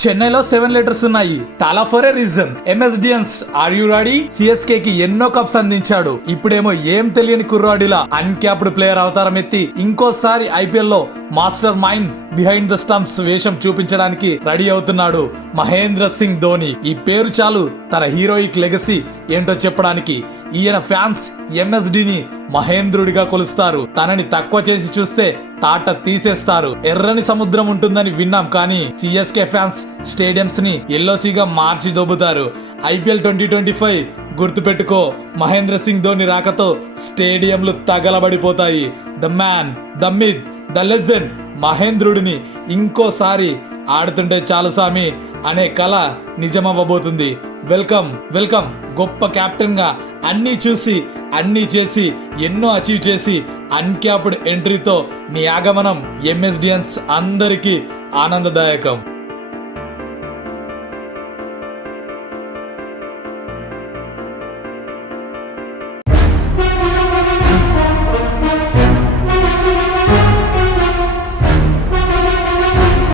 చెన్నైలో 7 లీటర్స్ ఉన్నాయి. Thala for a reason. MSDians are you ready? CSK కి ఎన్నో కప్స్ అందించాడు. ఇప్పుడేమో ఏం తెలియని కుర్రాడిలా అన్క్యాప్డ్ ప్లేయర్ అవతారం ఎత్తి ఇంకోసారి ఐపీఎల్ లో master mind behind the stumps వేషం చూపించడానికి రెడీ అవుతున్నాడు మహేంద్ర సింగ్ ధోని. ఈ పేరు చాలు తన హీరోయిక్ లెగసీ ఏంటో చెప్పడానికి. ఈయన ఫ్యాన్స్ ఎంఎస్డిని మహేంద్రుడిగా కొలుస్తారు. తనని తక్కువ చేసి చూస్తే తాట తీసేస్తారు. ఎర్రని సముద్రం ఉంటుందని విన్నాం, కానీ సిఎస్కే ఫ్యాన్స్ స్టేడియంస్ ని ఎల్లోసీగా మార్చి దొబ్బుతారు. ఐపీఎల్ 2025 గుర్తుపెట్టుకో. మహేంద్ర సింగ్ ధోని రాకతో స్టేడియంలు తగలబడిపోతాయి. The man, the myth, the legend మహేంద్రుడిని ఇంకోసారి ఆడుతుంటే చాలు సామి అనే కళ నిజమవ్వబోతుంది. Welcome welcome. గొప్ప కెప్టెన్ గా అన్నీ చూసి అన్నీ చేసి ఎన్నో అచీవ్ చేసి అన్క్యాప్డ్ ఎంట్రీతో నీ ఆగమనం ఎంఎస్డియన్స్ అందరికీ ఆనందదాయకం.